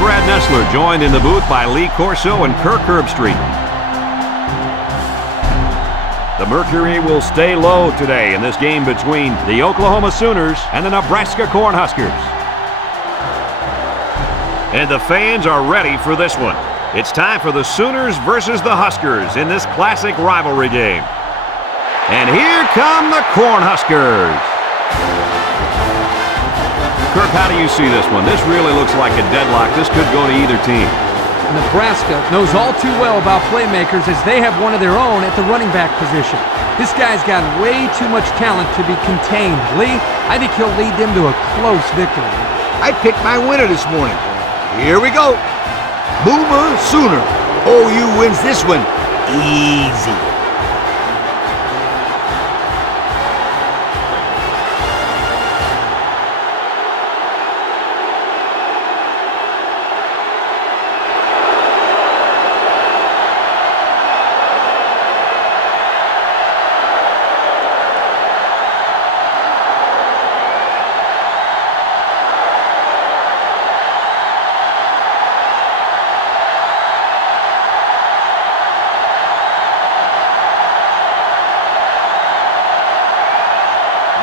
Brad Nessler, joined in the booth by Lee Corso and Kirk Herbstreit. The mercury will stay low today in this game between the Oklahoma Sooners and the Nebraska Cornhuskers. And the fans are ready for this one. It's time for the Sooners versus the Huskers in this classic rivalry game. And here come the Cornhuskers. Kirk, how do you see this one? This really looks like a deadlock. This could go to either team. Nebraska knows all too well about playmakers as they have one of their own at the running back position. This guy's got way too much talent to be contained. Lee, I think he'll lead them to a close victory. I picked my winner this morning. Here we go. Boomer Sooner. OU wins this one easy.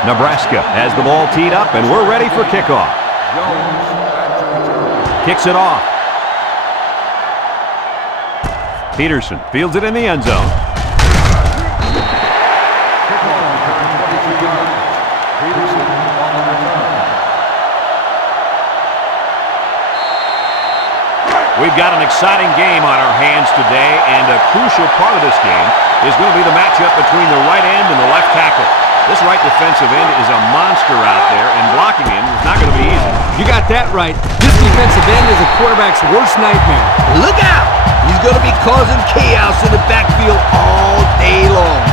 Nebraska has the ball teed up, and we're ready for kickoff. Kicks it off. Peterson fields it in the end zone. We've got an exciting game on our hands today, and a crucial part of this game is going to be the matchup between the right end and the left tackle. This right defensive end is a monster out there, and blocking him is not going to be easy. You got that right. This defensive end is a quarterback's worst nightmare. Look out! He's going to be causing chaos in the backfield all day long.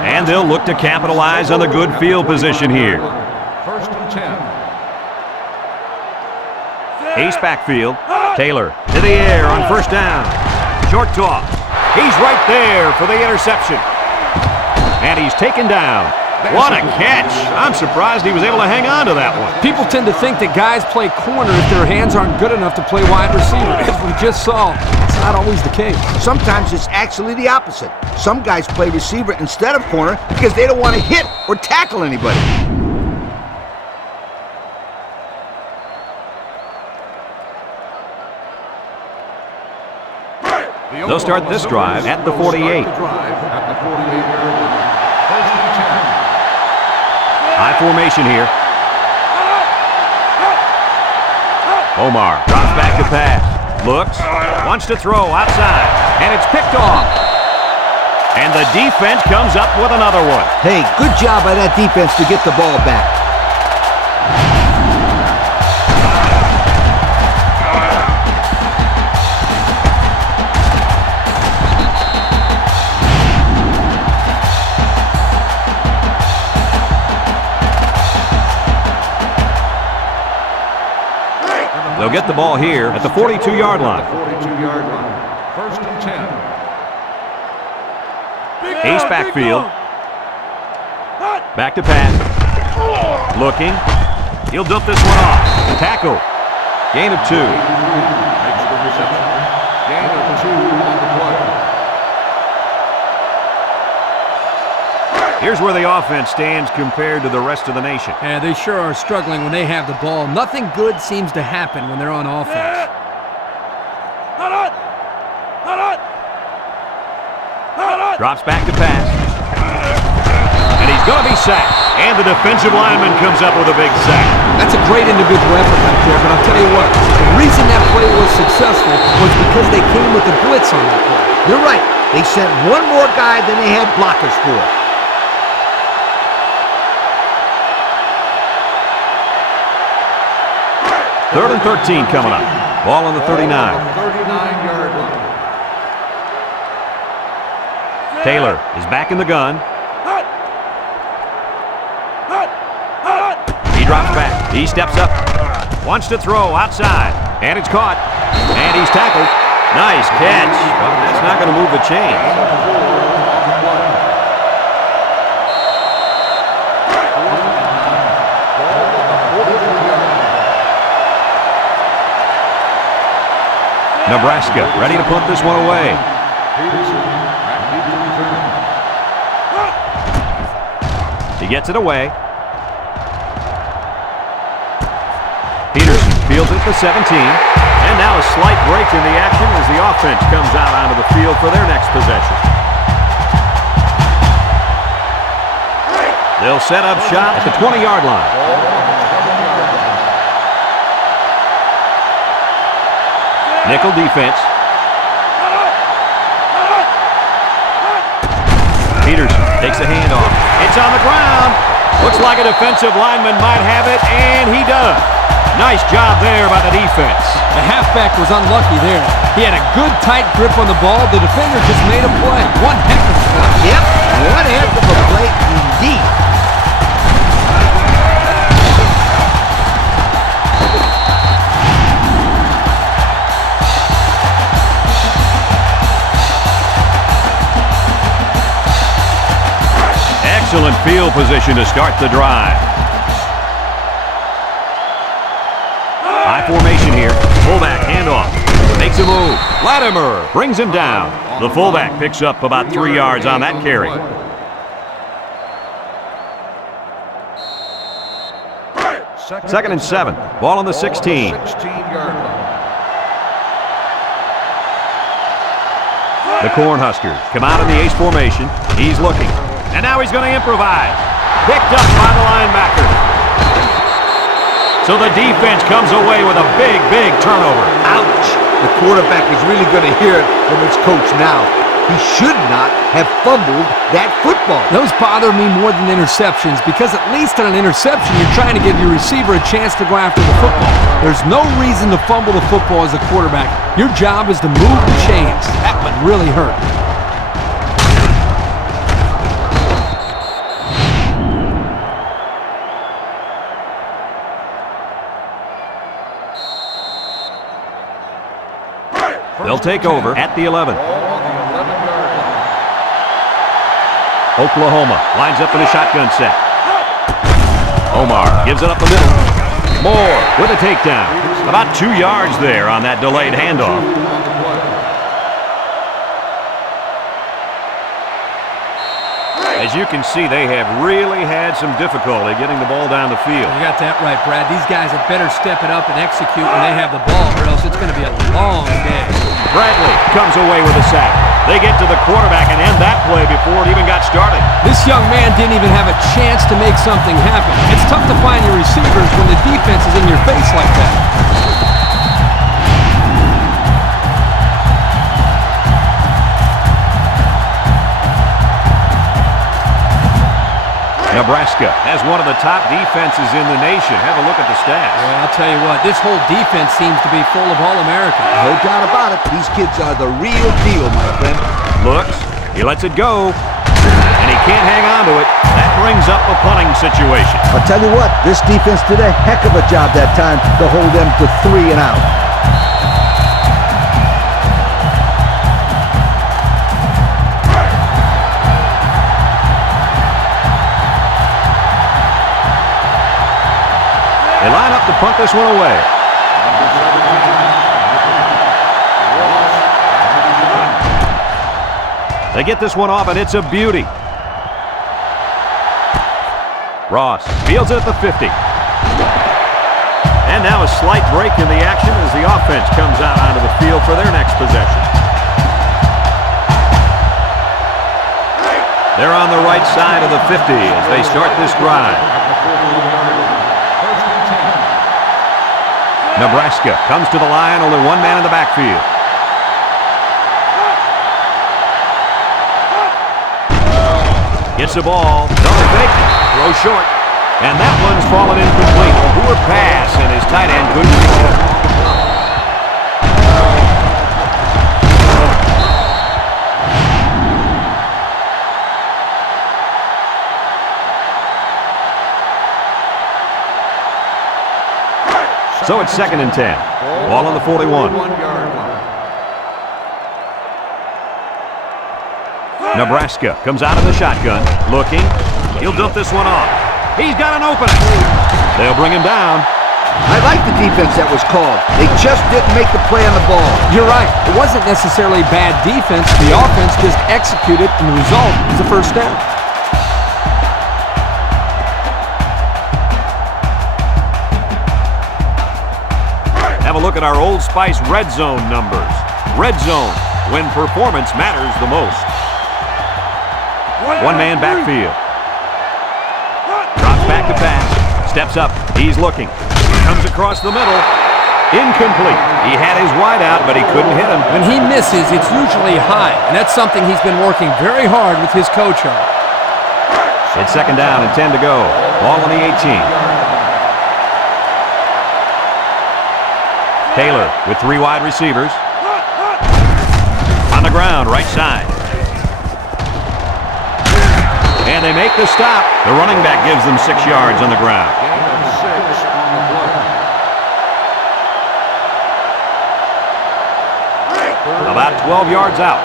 And they'll look to capitalize on the good field position here. First and 10. Ace backfield. Taylor to the air on first down. Short toss. He's right there for the interception. And he's taken down. What a catch. I'm surprised he was able to hang on to that one. People tend to think that guys play corner if their hands aren't good enough to play wide receiver. As we just saw, it's not always the case. Sometimes it's actually the opposite. Some guys play receiver instead of corner because they don't want to hit or tackle anybody. They'll start this drive at the 48. High formation here. Omar drops back to pass. Looks, wants to throw outside, and it's picked off. And the defense comes up with another one. Hey, good job by that defense to get the ball back. They'll get the ball here at the 42-yard line. 42-yard line. First and 10. Ace backfield. Back to pass. Looking. He'll dump this one off. Tackle. Gain of 2. Makes the reception. Gain of 2 on the play. Here's where the offense stands compared to the rest of the nation. Yeah, they sure are struggling when they have the ball. Nothing good seems to happen when they're on offense. Drops back to pass. And he's going to be sacked. And the defensive lineman comes up with a big sack. That's a great individual effort right there, but I'll tell you what, the reason that play was successful was because they came with the blitz on that play. You're right. They sent one more guy than they had blockers for. Third and 13 coming up. Ball on the 39. 39-yard line. Taylor is back in the gun. He drops back. He steps up, wants to throw outside, and it's caught, and he's tackled. Nice catch, but that's not going to move the chains. Nebraska ready to punt this one away. He gets it away. Peterson fields it at the 17. And now a slight break in the action as the offense comes out onto the field for their next possession. They'll set up shop at the 20-yard line. Nickel defense. Peterson takes a handoff. It's on the ground. Looks like a defensive lineman might have it, and he does. Nice job there by the defense. The halfback was unlucky there. He had a good tight grip on the ball. The defender just made a play. One heck of a play. Yep, one heck of a play indeed. Excellent field position to start the drive. High formation here. Fullback handoff. Makes a move. Latimer brings him down. The fullback picks up about 3 yards on that carry. Second and 7. Ball on the 16. 16-yard line. The Cornhuskers come out in the ace formation. He's looking. And now he's going to improvise. Picked up by the linebacker. So the defense comes away with a big, big turnover. Ouch! The quarterback is really going to hear it from his coach now. He should not have fumbled that football. Those bother me more than interceptions because at least on an interception, you're trying to give your receiver a chance to go after the football. There's no reason to fumble the football as a quarterback. Your job is to move the chains. That would really hurt. They'll take over at the 11. Oklahoma lines up in a shotgun set. Omar gives it up the middle. Moore with a takedown. About 2 yards there on that delayed handoff. As you can see, they have really had some difficulty getting the ball down the field. You got that right, Brad. These guys had better step it up and execute when they have the ball, or else it's going to be a long day. Bradley comes away with a sack. They get to the quarterback and end that play before it even got started. This young man didn't even have a chance to make something happen. It's tough to find your receivers when the defense is in your face like that. Nebraska has one of the top defenses in the nation. Have a look at the stats. Well, I'll tell you what, this whole defense seems to be full of All-Americans. No doubt about it. These kids are the real deal, my friend. Looks, he lets it go, and he can't hang on to it. That brings up a punting situation. I'll tell you what, this defense did a heck of a job that time to hold them to 3 and out. They line up to punt this one away. They get this one off, and it's a beauty. Ross fields it at the 50. And now a slight break in the action as the offense comes out onto the field for their next possession. They're on the right side of the 50 as they start this drive. Nebraska comes to the line, only one man in the backfield. Gets the ball, double fake, throw short. And that one's fallen incomplete. Poor pass, and his tight end couldn't reach it. So it's 2nd and 10. Ball on the 41. 41-yard line. Nebraska comes out of the shotgun, looking. He'll dump this one off. He's got an opening. They'll bring him down. I like the defense that was called. They just didn't make the play on the ball. You're right. It wasn't necessarily bad defense. The offense just executed, and the result is a first down. Have a look at our Old Spice red zone numbers. Red zone, when performance matters the most. One-man backfield. Drops back to pass. Steps up. He's looking. Comes across the middle. Incomplete. He had his wide out, but he couldn't hit him. When he misses, it's usually high, and that's something he's been working very hard with his coach on. It's 2nd down and 10 to go. Ball on the 18. Taylor with 3 wide receivers. On the ground, right side. And they make the stop. The running back gives them 6 yards on the ground. Gain of 6 on the play. About 12 yards out.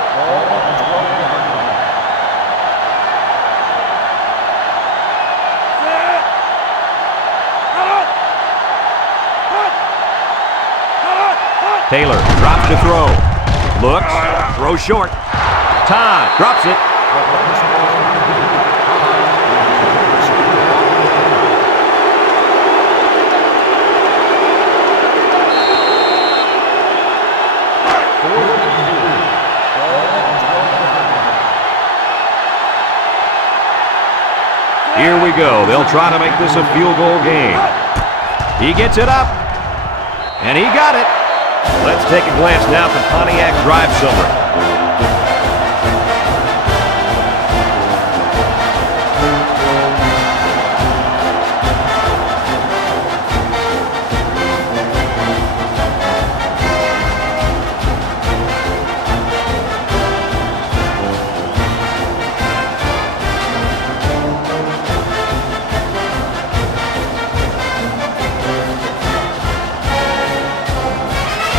Taylor drops to throw. Looks. Throws short. Todd drops it. Here we go. They'll try to make this a field goal game. He gets it up. And he got it. Let's take a glance now at the Pontiac drive summary.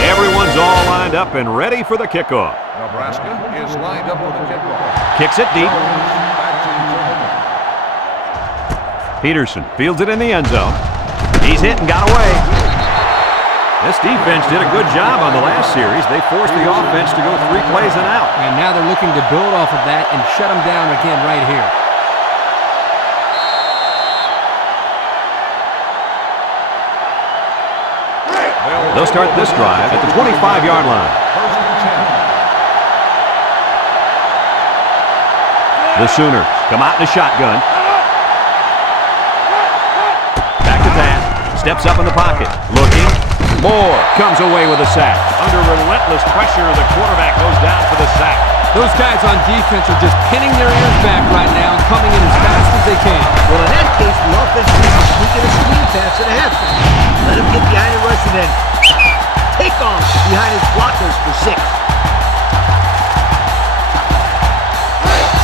Everyone's all lined up and ready for the kickoff. Nebraska is lined up for the kickoff. Kicks it deep. Back to return. Peterson fields it in the end zone. He's hit and got away. This defense did a good job on the last series. They forced the offense to go 3 plays and out. And now they're looking to build off of that and shut them down again right here. They'll start this drive at the 25-yard line. First and 10. The Sooners come out in a shotgun. Back to pass. Steps up in the pocket. Looking. Moore comes away with a sack. Under relentless pressure, the quarterback goes down for the sack. Those guys on defense are just pinning their ears back right now and coming in as fast as they can. Well, in that case, the offense needs to sneak in a screen pass at halftime. Let him get behind the rush and then take off behind his blockers for 6.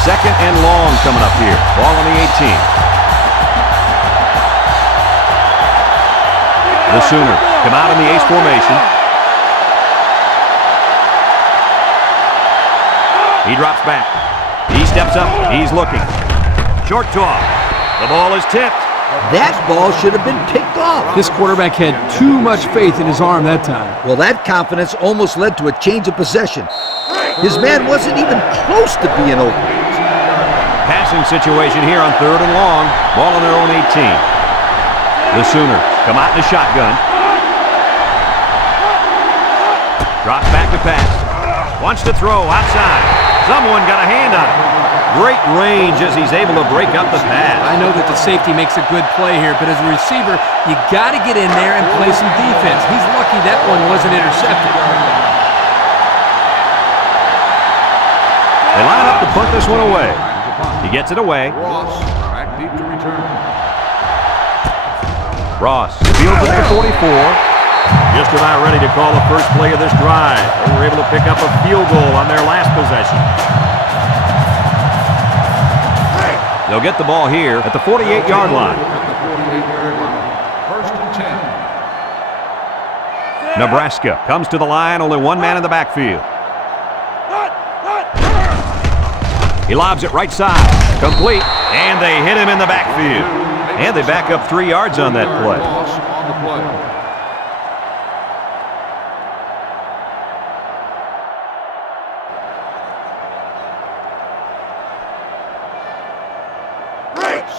2nd and long coming up here. Ball on the 18. The Sooners come out in the ace formation. He drops back. He steps up. He's looking. Short toss. The ball is tipped. That ball should have been picked off. This quarterback had too much faith in his arm that time. Well, that confidence almost led to a change of possession. His man wasn't even close to being open. Passing situation here on 3rd and long. Ball on their own 18. The Sooners come out in a shotgun. Drops back to pass. Wants to throw outside. Someone got a hand on it. Great range as he's able to break up the pass. I know that the safety makes a good play here, but as a receiver, you got to get in there and play some defense. He's lucky that one wasn't intercepted. They line up to punt this one away. He gets it away. Ross back deep to return. Ross fields it at the 44. Just about ready to call the first play of this drive. They were able to pick up a field goal on their last possession. They'll get the ball here at the 48-yard line. At the 48-yard line. First and 10. Nebraska comes to the line, only one man in the backfield. He lobs it right side. Complete. And they hit him in the backfield. And they back up 3 yards on that play. Loss on the play.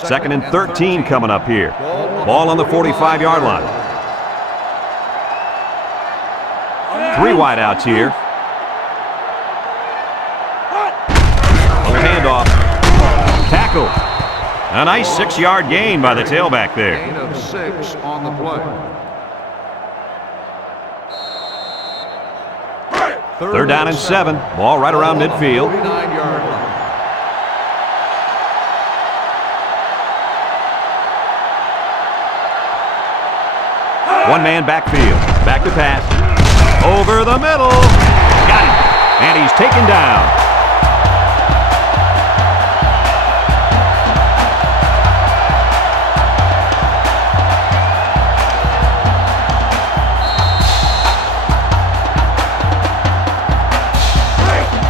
Second and 13 coming up here. Ball on the 45-yard line. 3 wideouts here. Little handoff. Tackle. A nice 6-yard gain by the tailback there. Gain of 6 on the play. Third down and 7. Ball right around midfield. 49-yard line. One man backfield. Back to pass. Over the middle. Got him. And he's taken down.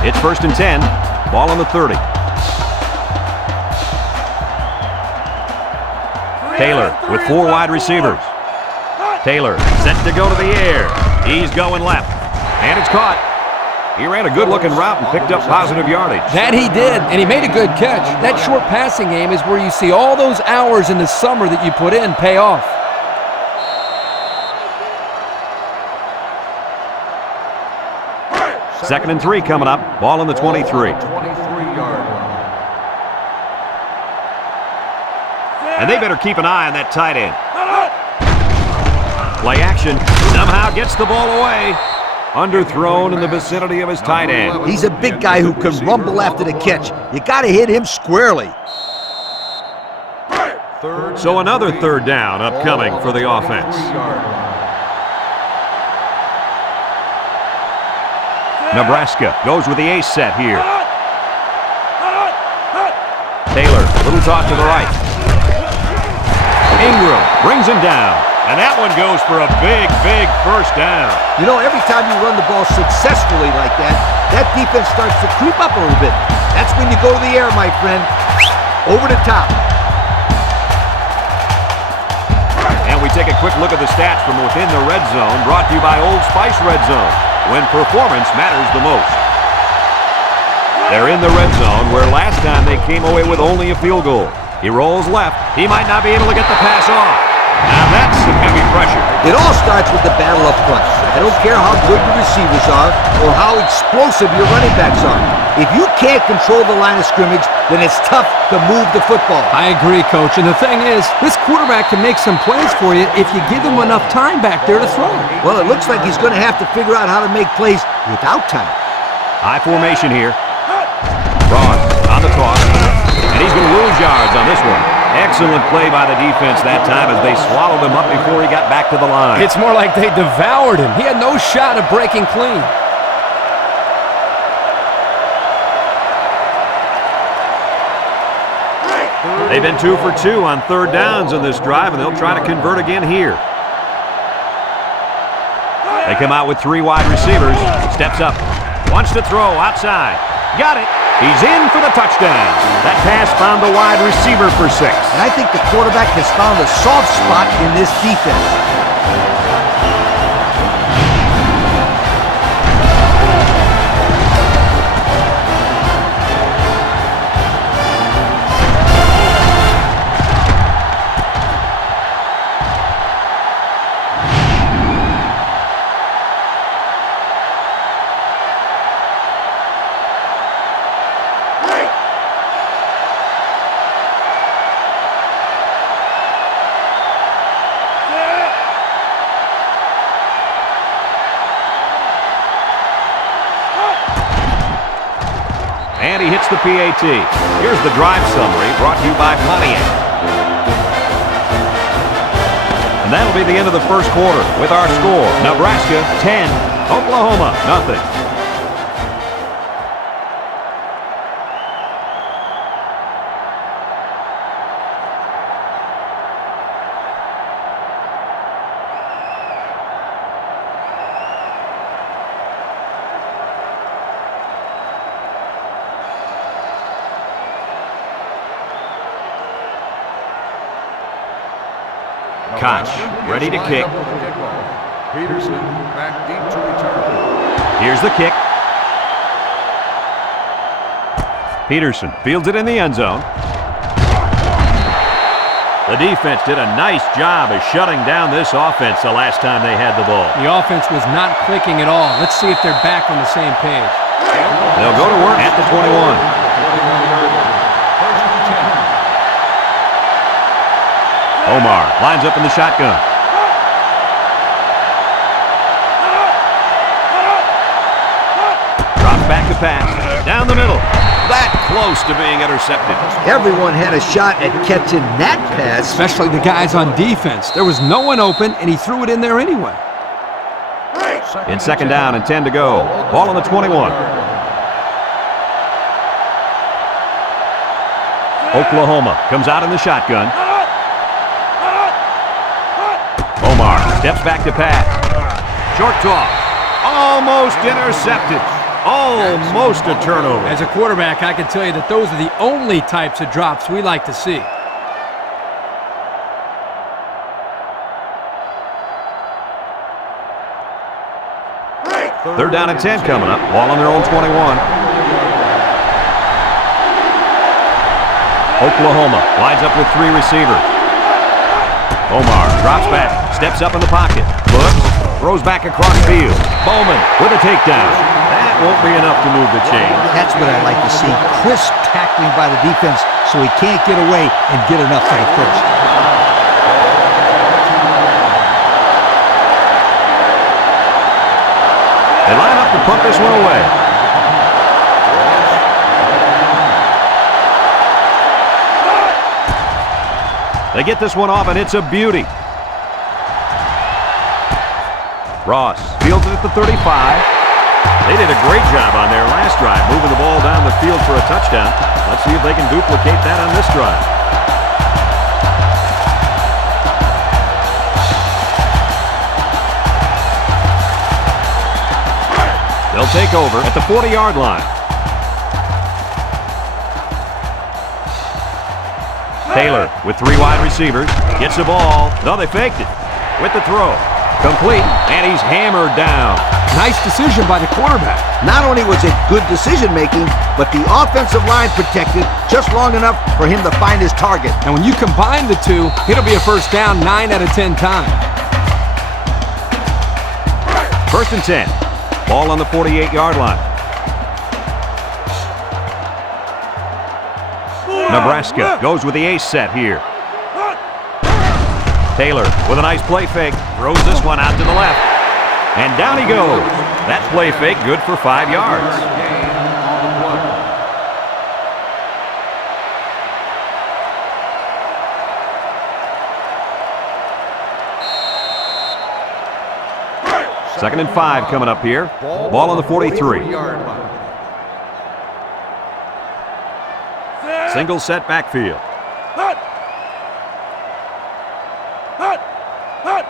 It's first and 10. Ball on the 30. Taylor with 4 wide receivers. Taylor set to go to the air. He's going left. And it's caught. He ran a good-looking route and picked up positive yardage. That he did, and he made a good catch. That short passing game is where you see all those hours in the summer that you put in pay off. Second and 3 coming up. Ball on the 23. 23-yard line. And they better keep an eye on that tight end. Play action. Somehow gets the ball away. Underthrown in the vicinity of his tight end. He's a big guy who can rumble after the catch. You got to hit him squarely. So another third down upcoming for the offense. Nebraska goes with the ace set here. Taylor, little toss to the right. Ingram brings him down. And that one goes for a big, big first down. You know, every time you run the ball successfully like that, that defense starts to creep up a little bit. That's when you go to the air, my friend. Over the top. And we take a quick look at the stats from within the red zone, brought to you by Old Spice Red Zone, when performance matters the most. They're in the red zone, where last time they came away with only a field goal. He rolls left. He might not be able to get the pass off. Now that's some heavy pressure. It all starts with the battle up front. I don't care how good your receivers are or how explosive your running backs are. If you can't control the line of scrimmage, then it's tough to move the football. I agree, Coach. And the thing is, this quarterback can make some plays for you if you give him enough time back there to throw. Well, it looks like he's going to have to figure out how to make plays without time. High formation here. Ross on the toss. And he's going to lose yards on this one. Excellent play by the defense that time as they swallowed him up before he got back to the line. It's more like they devoured him. He had no shot of breaking clean. They've been 2 for 2 on third downs in this drive, and they'll try to convert again here. They come out with 3 wide receivers. Steps up. Wants to throw outside. Got it. He's in for the touchdown. That pass found the wide receiver for 6. And I think the quarterback has found a soft spot in this defense. And he hits the PAT. Here's the drive summary brought to you by Pontiac. And that'll be the end of the first quarter with our score. Nebraska 10, Oklahoma nothing. Koch, ready to kick. Peterson back deep to return. Here's the kick. Peterson fields it in the end zone. The defense did a nice job of shutting down this offense the last time they had the ball. The offense was not clicking at all. Let's see if they're back on the same page. They'll go to work at the 21. Omar lines up in the shotgun. Drops back to pass. Down the middle. That close to being intercepted. Everyone had a shot at catching that pass. Especially the guys on defense. There was no one open, and he threw it in there anyway. In second down and 10 to go. Ball on the 21. Oklahoma comes out in the shotgun. Omar steps back to pass. Short toss. Almost intercepted. Almost a turnover. As a quarterback, I can tell you that those are the only types of drops we like to see. Third down and 10 coming up. Ball on their own 21. Oklahoma lines up with 3 receivers. Omar drops back, steps up in the pocket, looks, throws back across field. Bowman with a takedown. That won't be enough to move the chains. That's what I like to see. Crisp tackling by the defense so he can't get away and get enough for the first. They line up to punt this one away. They get this one off, and it's a beauty. Ross fields it at the 35. They did a great job on their last drive, moving the ball down the field for a touchdown. Let's see if they can duplicate that on this drive. They'll take over at the 40-yard line. Taylor with 3 wide receivers. Gets the ball. No, they faked it. With the throw. Complete. And he's hammered down. Nice decision by the quarterback. Not only was it good decision-making, but the offensive line protected just long enough for him to find his target. And when you combine the two, it'll be a first down 9 out of 10 times. First and 10. Ball on the 48-yard line. Nebraska goes with the ace set here. Taylor with a nice play fake. Throws this one out to the left. And down he goes. That play fake good for 5 yards. Second and 5 coming up here. Ball on the 43. Single set backfield.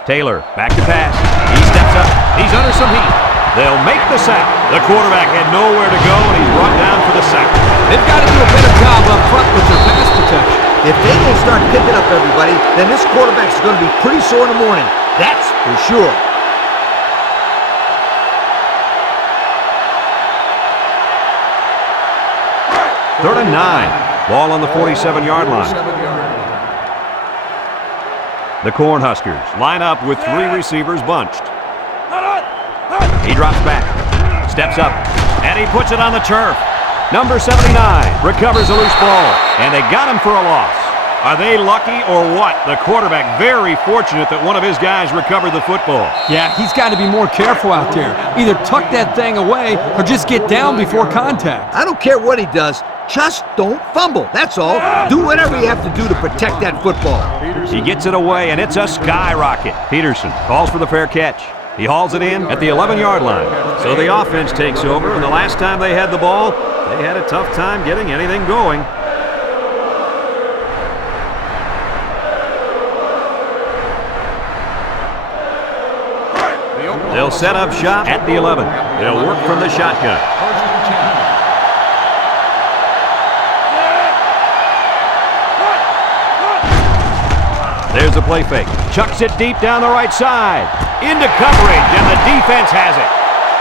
Taylor back to pass. He steps up. He's under some heat. They'll make the sack. The quarterback had nowhere to go, and he's brought down for the sack. They've got to do a better job up front with their pass protection. If they don't start picking up everybody, then this quarterback's going to be pretty sore in the morning. That's for sure. Third and 9. Ball on the 47-yard line. The Cornhuskers line up with 3 receivers bunched. He drops back, steps up, and he puts it on the turf. Number 79 recovers a loose ball, and they got him for a loss. Are they lucky or what? The quarterback very fortunate that one of his guys recovered the football. Yeah, he's got to be more careful out there. Either tuck that thing away or just get down before contact. I don't care what he does. Just don't fumble. That's all. Do whatever you have to do to protect that football. He gets it away, and it's a skyrocket. Peterson calls for the fair catch. He hauls it in at the 11-yard line. So the offense takes over, and the last time they had the ball, they had a tough time getting anything going. They'll set up shop at the 11. They'll work from the shotgun. There's the play fake. Chucks it deep down the right side. Into coverage, and the defense has it.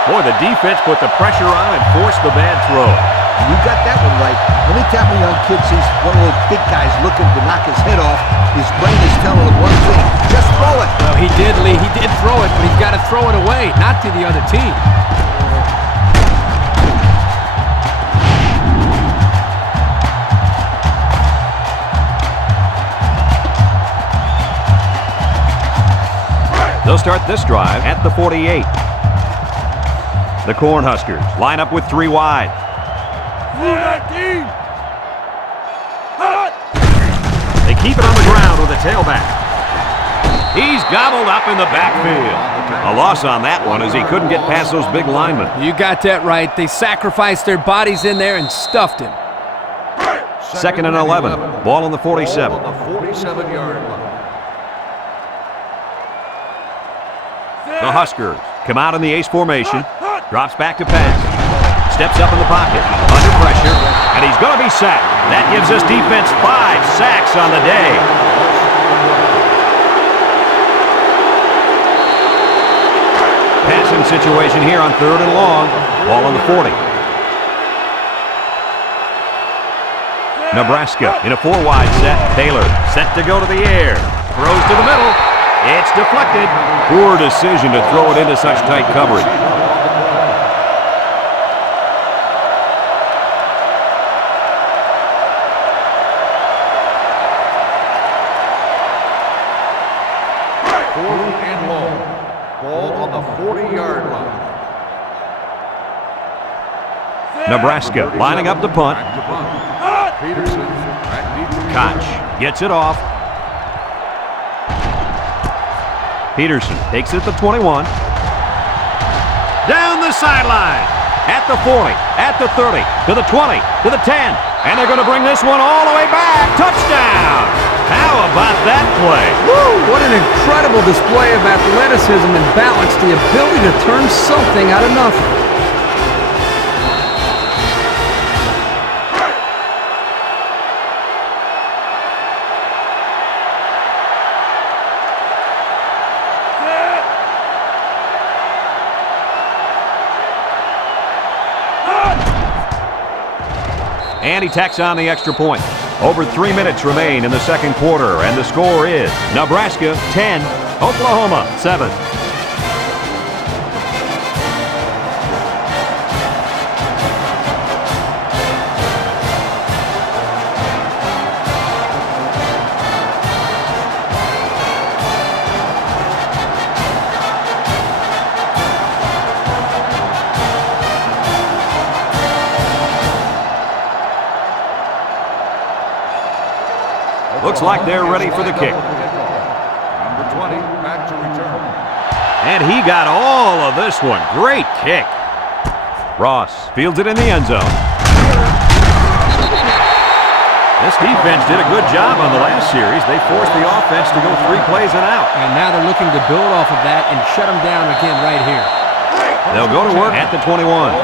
Boy, the defense put the pressure on and forced the bad throw. You got that one right. Anytime a young kid sees one of those big guys looking to knock his head off, his brain is telling him one thing: just throw it. Well, he did, Lee. He did throw it, but he's got to throw it away, not to the other team. They'll start this drive at the 48. The Cornhuskers line up with 3 wide. They keep it on the ground with a tailback. He's gobbled up in the backfield. A loss on that one as he couldn't get past those big linemen. You got that right. They sacrificed their bodies in there and stuffed him. 2nd and 11. Ball on the 47. On the 47-yard line. The Huskers come out in the ace formation. Drops back to pass. Steps up in the pocket. Under pressure. And he's going to be sacked. That gives this defense 5 sacks on the day. Passing situation here on 3rd and long. Ball on the 40. Nebraska in a 4-wide set. Taylor set to go to the air. Throws to the middle. It's deflected. Poor decision to throw it into such tight coverage. Fourth and long. Ball on the 40-yard line. Nebraska lining up the punt. Back to punt. Peterson back deep to the Koch gets it off. Peterson takes it to the 21. Down the sideline. At the 40, at the 30, to the 20, to the 10. And they're going to bring this one all the way back. Touchdown! How about that play? Woo! What an incredible display of athleticism and balance. The ability to turn something out of nothing. And he tacks on the extra point. Over 3 minutes remain in the second quarter, and the score is Nebraska 10, Oklahoma 7. Looks like they're ready for the kick. Number 20 back to return. And he got all of this one. Great kick. Ross fields it in the end zone. This defense did a good job on the last series. They forced the offense to go 3 plays and out. And now they're looking to build off of that and shut them down again right here. They'll go to work at the 21.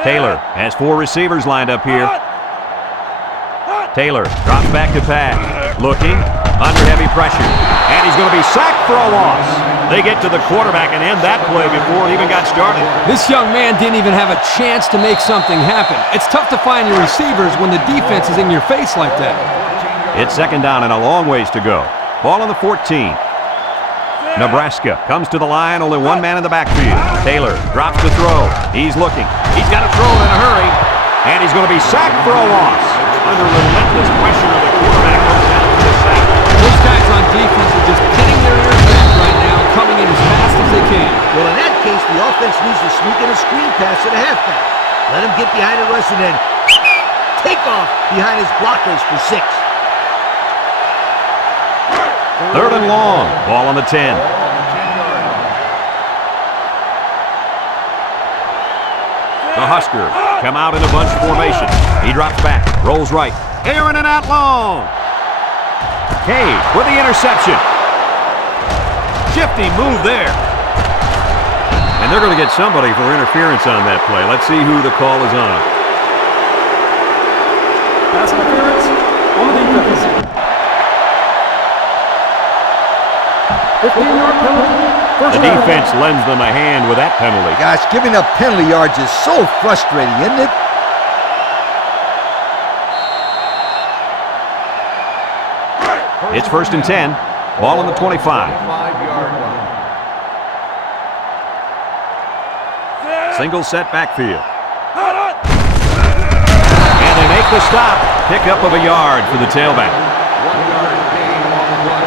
Taylor has 4 receivers lined up here. Taylor drops back to pass. Looking, under heavy pressure. And he's going to be sacked for a loss. They get to the quarterback and end that play before it even got started. This young man didn't even have a chance to make something happen. It's tough to find your receivers when the defense is in your face like that. It's second down and a long ways to go. Ball on the 14. Nebraska comes to the line, only 1 man in the backfield. Taylor drops to throw. He's looking. He's got to throw it in a hurry. And he's going to be sacked for a loss. Under relentless pressure, the quarterback comes down for the sack. Those guys on defense are just pinning their ears back right now, coming in as fast as they can. Well, in that case, the offense needs to sneak in a screen pass to the halfback. Let him get behind the rush and then take off behind his blockers for 6. 3rd and long. Ball on the 10. The Huskers come out in a bunch formation. He drops back, rolls right. Aaron and out long. Cage with the interception. Shifty move there. And they're going to get somebody for interference on that play. Let's see who the call is on. Pass interference on the defense. 15-yard penalty. First The down. defense lends them a hand with that penalty. Gosh, giving up penalty yards is so frustrating, isn't it? It's 1st and 10. Ball on the 25. 5-yard line. Single set backfield. And they make the stop. Pickup of a yard for the tailback. 1-yard gain on the play.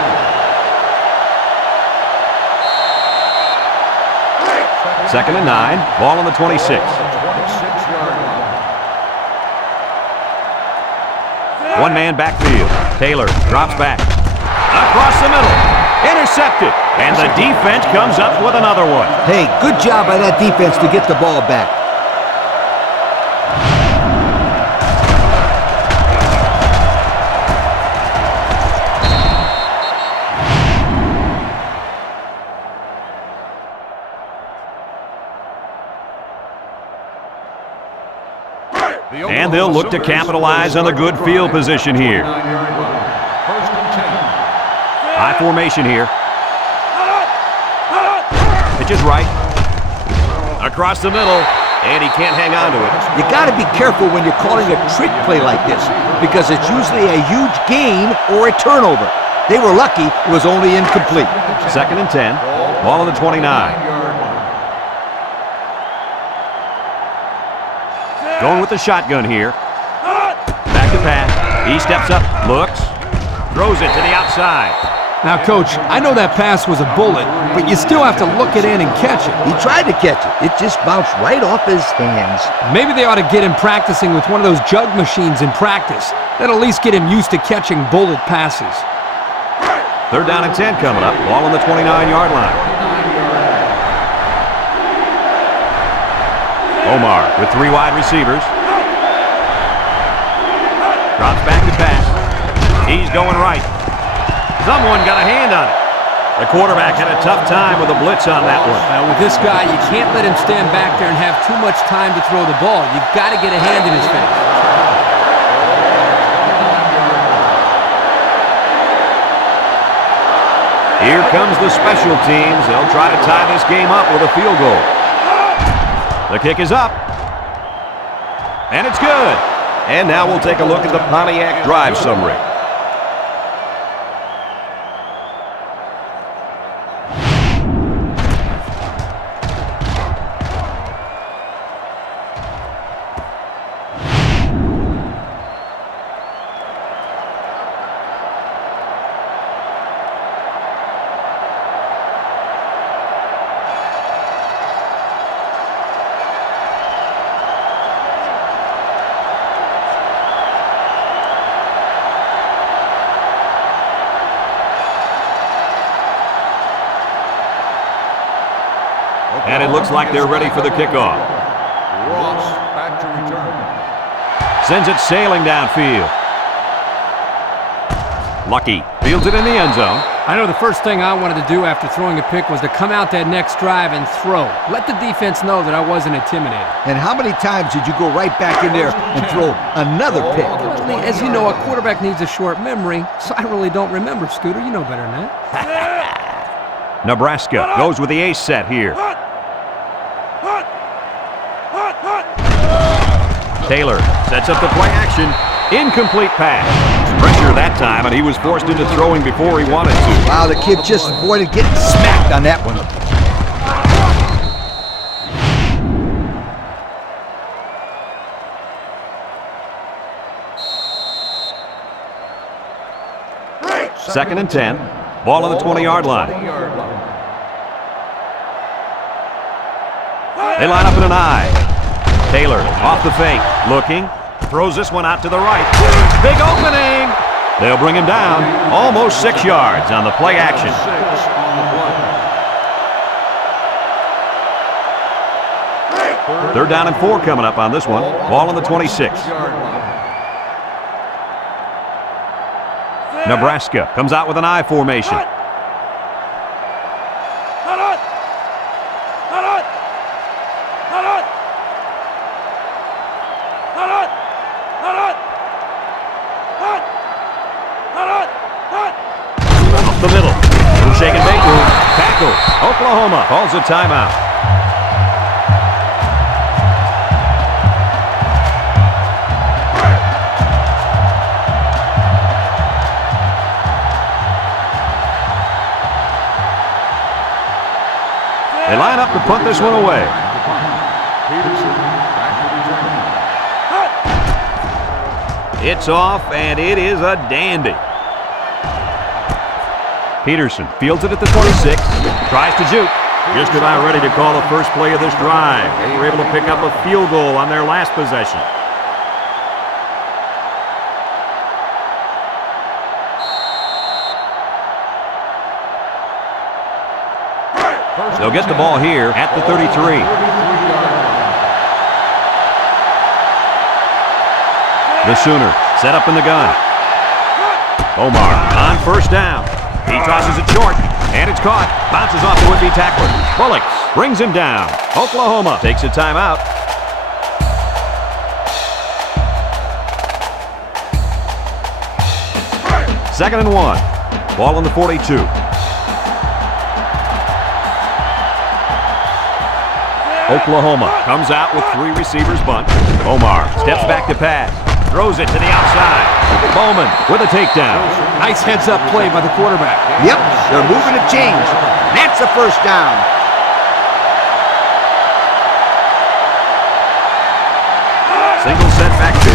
2nd and 9. Ball on the 26. 26-yard line. One man backfield. Taylor drops back. Across the middle. Intercepted. And the defense comes up with another one. Hey, good job by that defense to get the ball back. And they'll look to capitalize on the good field position here. 9-yard line. 1st and 10. High formation here. Pitch is right. Across the middle. And he can't hang on to it. You got to be careful when you're calling a trick play like this because it's usually a huge gain or a turnover. They were lucky it was only incomplete. 2nd and 10. Ball on the 29. 9-yard line. Going with the shotgun here. Back to pass. He steps up, looks, throws it to the outside. Now, Coach, I know that pass was a bullet, but you still have to look it in and catch it. He tried to catch it. It just bounced right off his hands. Maybe they ought to get him practicing with one of those jug machines in practice. That'll at least get him used to catching bullet passes. 3rd down and 10 coming up. Ball on the 29-yard line. Omar with 3 wide receivers. Drops back to pass. He's going right. Someone got a hand on it. The quarterback had a tough time with a blitz on that one. Now, with this guy, you can't let him stand back there and have too much time to throw the ball. You've got to get a hand in his face. Here comes the special teams. They'll try to tie this game up with a field goal. The kick is up. And it's good. And now we'll take a look at the Pontiac drive summary. And it looks like they're ready for the kickoff. Ross back to return. Sends it sailing downfield. Lucky fields it in the end zone. I know the first thing I wanted to do after throwing a pick was to come out that next drive and throw. Let the defense know that I wasn't intimidated. And how many times did you go right back in there and throw another pick? Well, Lee, as you know, a quarterback needs a short memory, so I really don't remember, Scooter. You know better than that. Nebraska goes with the ace set here. Taylor sets up the play action. Incomplete pass. Pressure that time, and he was forced into throwing before he wanted to. Wow, the kid just avoided getting smacked on that one. Second and 10. Ball on the 20-yard line. They line up in an I. Taylor off the fake. Looking. Throws this one out to the right. Big opening. They'll bring him down. Almost 6 yards on the play action. 6 on the play. 3rd down and 4 coming up on this one. Ball on the 26. Nebraska comes out with an I formation. Oklahoma calls a timeout. They line up to punt this one away. It's off, and it is a dandy. Peterson fields it at the 26, tries to juke. Just about ready to call the first play of this drive. They were able to pick up a field goal on their last possession. They'll get the ball here at the 33. The Sooners set up in the gun. Omar on first down. He tosses it short, and it's caught. Bounces off the would-be tackler. Bullocks brings him down. Oklahoma takes a timeout. Second and 1. Ball on the 42. Oklahoma comes out with 3 receivers bunt. Omar steps back to pass. Throws it to the outside. Bowman with a takedown. Nice heads-up play by the quarterback. Yep, they're moving to change. That's a first down. Single set back two.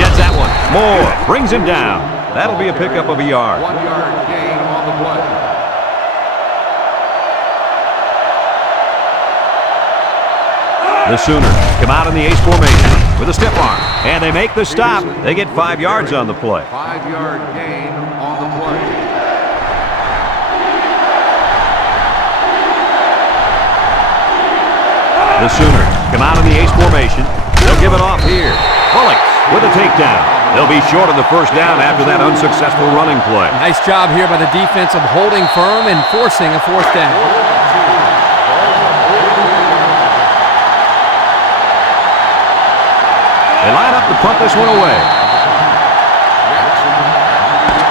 Sheds that one. Moore brings him down. That'll be a pickup of a yard. 1 yard gain on the play. The Sooners come out in the ace formation with a stiff arm, and they make the stop. They get 5 yards on the play. 5 yard gain on the play. The Sooners come out in the ace formation. They'll give it off here. Bullocks with a takedown. They'll be short of the first down after that unsuccessful running play. Nice job here by the defense of holding firm and forcing a fourth down. They line up to punt this one away.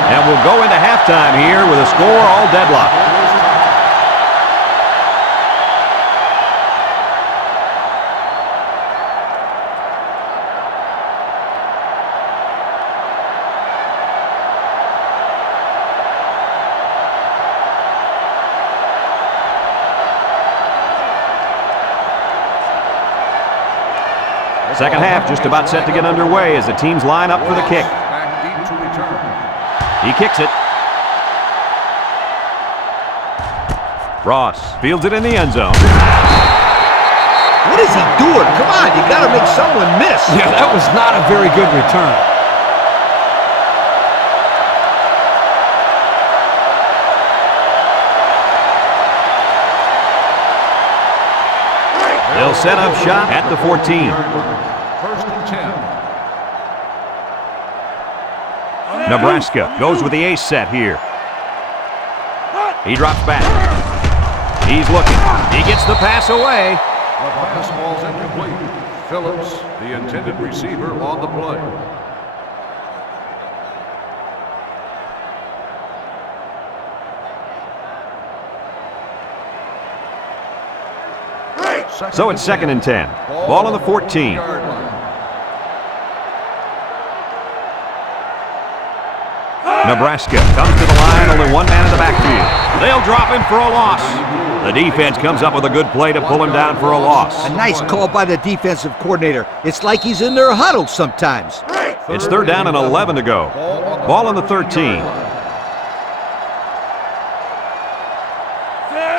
And we'll go into halftime here with a score all deadlocked. Second half just about set to get underway as the teams line up for the kick. Back deep to return. He kicks it. Ross fields it in the end zone. What is he doing? Come on, you got to make someone miss. Yeah, that was not a very good return. They'll set up shop at the 14. First and 10. Nebraska goes with the ace set here. He drops back. He's looking. He gets the pass away. The pass ball's incomplete. Phillips, the intended receiver, on the play. So it's second and 10. Ball on the 14. Nebraska comes to the line, only one man in the backfield. They'll drop him for a loss. The defense comes up with a good play to pull him down for a loss. A nice call by the defensive coordinator. It's like he's in their huddle sometimes. It's third down and 11 to go. Ball on the 13.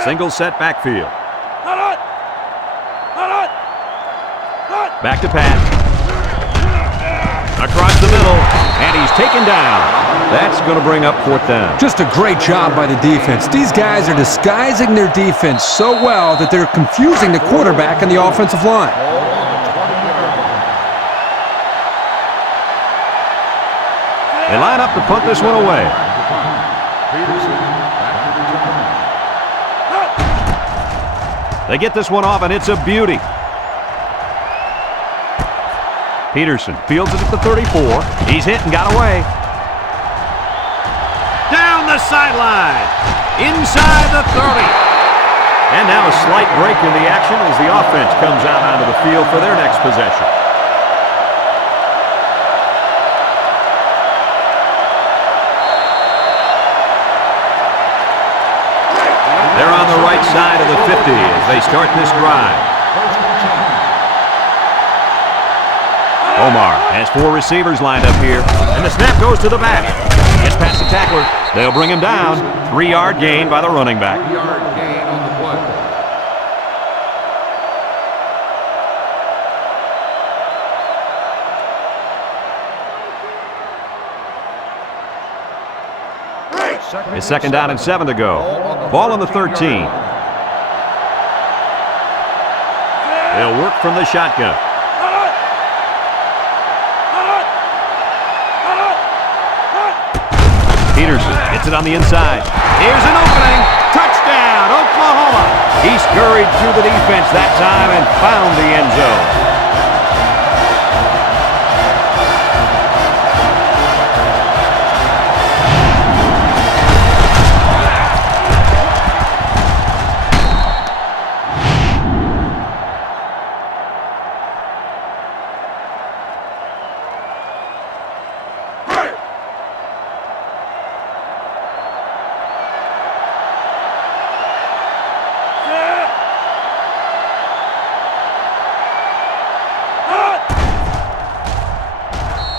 Single set backfield. Back to pass. Across the middle, and he's taken down. That's going to bring up fourth down. Just a great job by the defense. These guys are disguising their defense so well that they're confusing the quarterback and the offensive line. They line up to punt this one away. They get this one off, and it's a beauty. Peterson fields it at the 34. He's hit and got away. Down the sideline. Inside the 30. And now a slight break in the action as the offense comes out onto the field for their next possession. They're on the right side of the 50 as they start this drive. Omar has 4 receivers lined up here, and the snap goes to the back. Gets past the tackler. They'll bring him down. 3-yard gain by the running back. 3-yard gain on the play. It's 2nd down and 7 to go. Ball on the 13. They'll work from the shotgun. Peterson hits it on the inside. Here's an opening. Touchdown, Oklahoma. He scurried through the defense that time and found the end zone.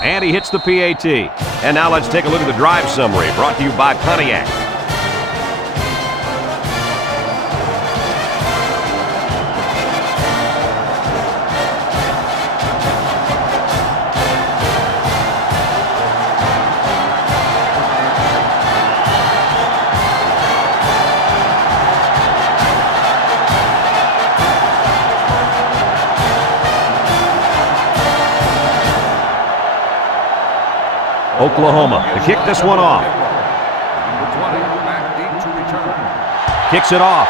And he hits the PAT. And now let's take a look at the drive summary brought to you by Pontiac. Oklahoma to kick this one off. Number 20, back deep to return. Kicks it off.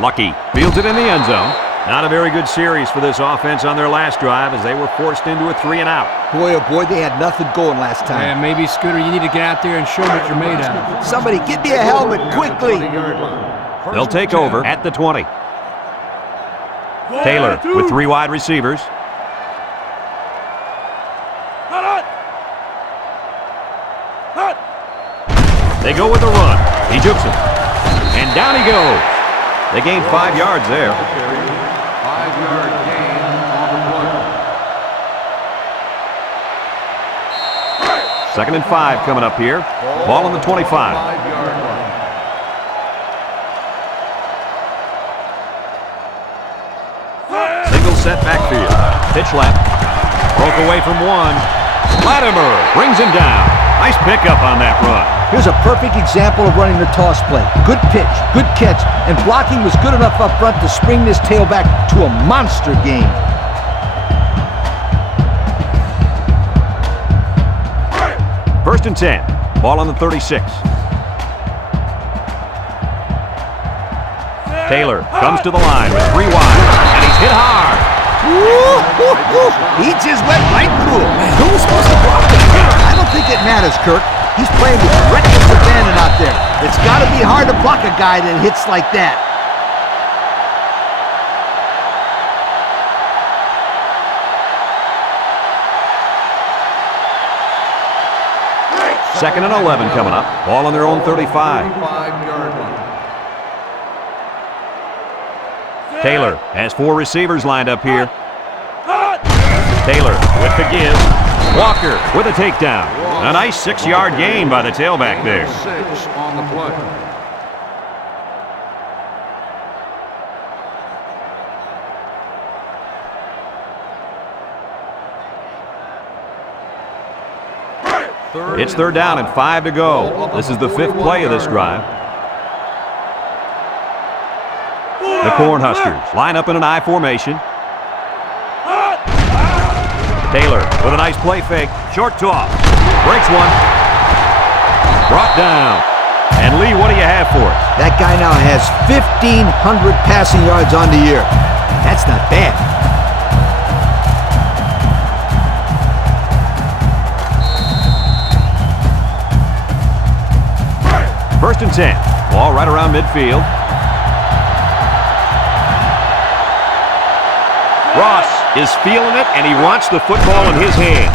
Lucky fields it in the end zone. Not a very good series for this offense on their last drive as they were forced into a 3-and-out. Boy, oh boy, they had nothing going last time. Yeah, maybe, Scooter, you need to get out there and show them what you're made of. Somebody, get me a helmet, quickly. 20-yard line. They'll take over at the 20. Taylor with 3 wide receivers. They go with the run. He jukes him. And down he goes. They gained 5 yards there. 5-yard gain on the play. 2nd and 5 coming up here. Ball on the 25. 5-yard line. Single set backfield. Pitch left. Broke away from one. Latimer brings him down. Nice pickup on that run. Here's a perfect example of running the toss play. Good pitch, good catch, and blocking was good enough up front to spring this tailback to a monster game. First and 10. Ball on the 36. Taylor comes to the line with 3 wide, and he's hit hard. He just went right through him. Who was supposed to block him? I don't think it matters, Kirk. He's playing with reckless abandon out there. It's got to be hard to block a guy that hits like that. Second and 11 coming up. Ball on their own 35. 5-yard line. Taylor has 4 receivers lined up here. Taylor with the give. Walker with a takedown. A nice 6-yard gain by the tailback there. 6 on the play. It's 3rd down and 5 to go. This is the 5th play of this drive. The Cornhuskers line up in an I formation. Taylor with a nice play fake. Short toss. Breaks one. Brought down. And Lee, what do you have for us? That guy now has 1,500 passing yards on the year. That's not bad. First and 10. Ball right around midfield. Ross is feeling it, and he wants the football in his hands.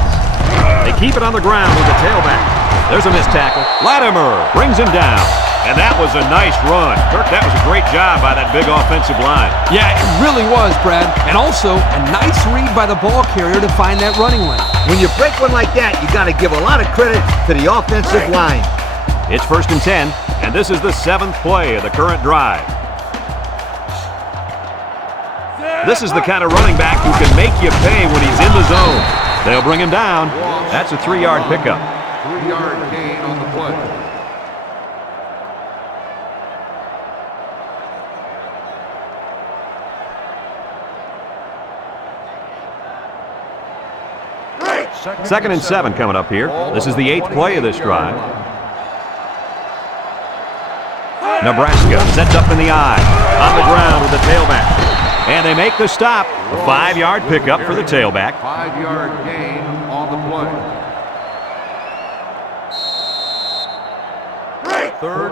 They keep it on the ground with the tailback. There's a missed tackle. Latimer brings him down. And that was a nice run. Kirk, that was a great job by that big offensive line. Yeah, it really was, Brad. And also, a nice read by the ball carrier to find that running lane. When you break one like that, you got to give a lot of credit to the offensive line. It's 1st and 10, and this is the 7th play of the current drive. This is the kind of running back who can make you pay when he's in the zone. They'll bring him down. That's a 3-yard pickup. 3-yard gain on the play. Second and 7 coming up here. This is the 8th play of this drive. Nebraska sets up in the eye. On the ground with the tailback. And they make the stop. A 5-yard pickup for the tailback. 5-yard gain on the play.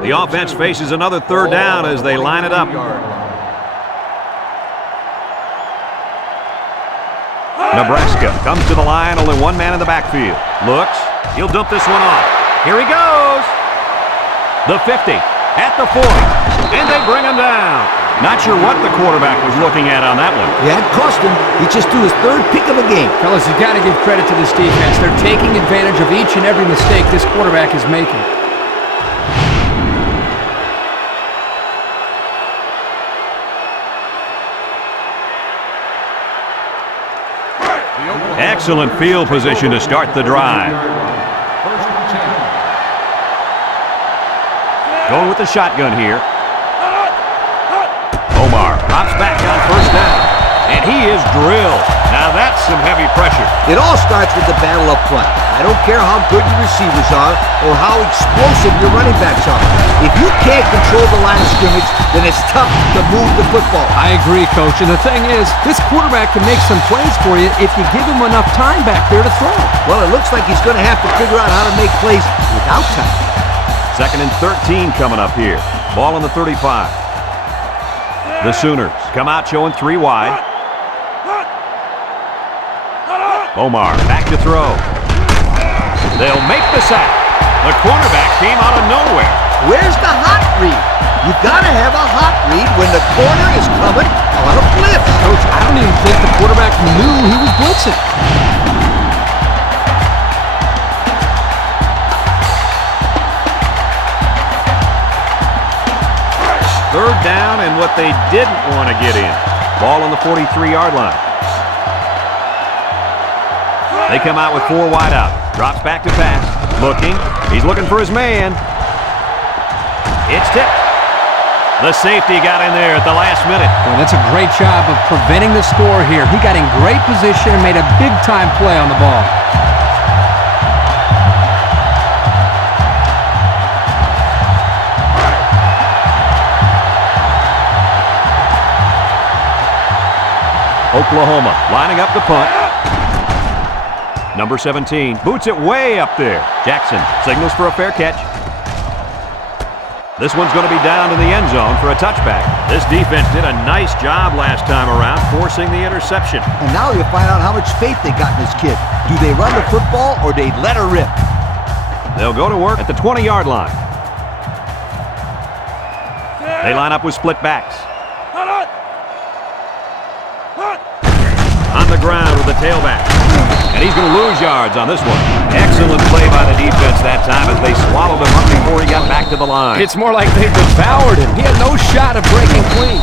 The offense faces another 3rd down as they line it up. Nebraska comes to the line, only one man in the backfield. Looks, he'll dump this one off. Here he goes. The 50, at the 40, and they bring him down. Not sure what the quarterback was looking at on that one. Yeah, it cost him. He just threw his 3rd pick of the game. Fellas, you got to give credit to this defense. They're taking advantage of each and every mistake this quarterback is making. Excellent field position to start the drive. 1st and 10. Going with the shotgun here. Omar drops back on 1st down. And he is drilled. Now that's some heavy pressure. It all starts with the battle up front. I don't care how good your receivers are or how explosive your running backs are. If you can't control the line of scrimmage, then it's tough to move the football. I agree, Coach. And the thing is, this quarterback can make some plays for you if you give him enough time back there to throw. Well, it looks like he's going to have to figure out how to make plays without time. 2nd and 13 coming up here. Ball on the 35. The Sooners come out showing 3 wide. Omar back to throw. They'll make the sack. The cornerback came out of nowhere. Where's the hot read? You got to have a hot read when the corner is coming on a blitz. Coach, I don't even think the quarterback knew he was blitzing. 3rd down and what they didn't want to get in. Ball on the 43-yard line. They come out with 4 wide out. Drops back to pass. Looking. He's looking for his man. It's tipped. The safety got in there at the last minute. Boy, that's a great job of preventing the score here. He got in great position and made a big-time play on the ball. Oklahoma lining up the punt. Number 17 boots it way up there. Jackson signals for a fair catch. This one's going to be down in the end zone for a touchback. This defense did a nice job last time around forcing the interception. And now you'll find out how much faith they got in this kid. Do they run the football or they let her rip? They'll go to work at the 20-yard line. They line up with split backs. On the ground with the tailback. And he's going to lose yards on this one. Excellent play by the defense that time as they swallowed him up before he got back to the line. It's more like they devoured him. He had no shot of breaking clean.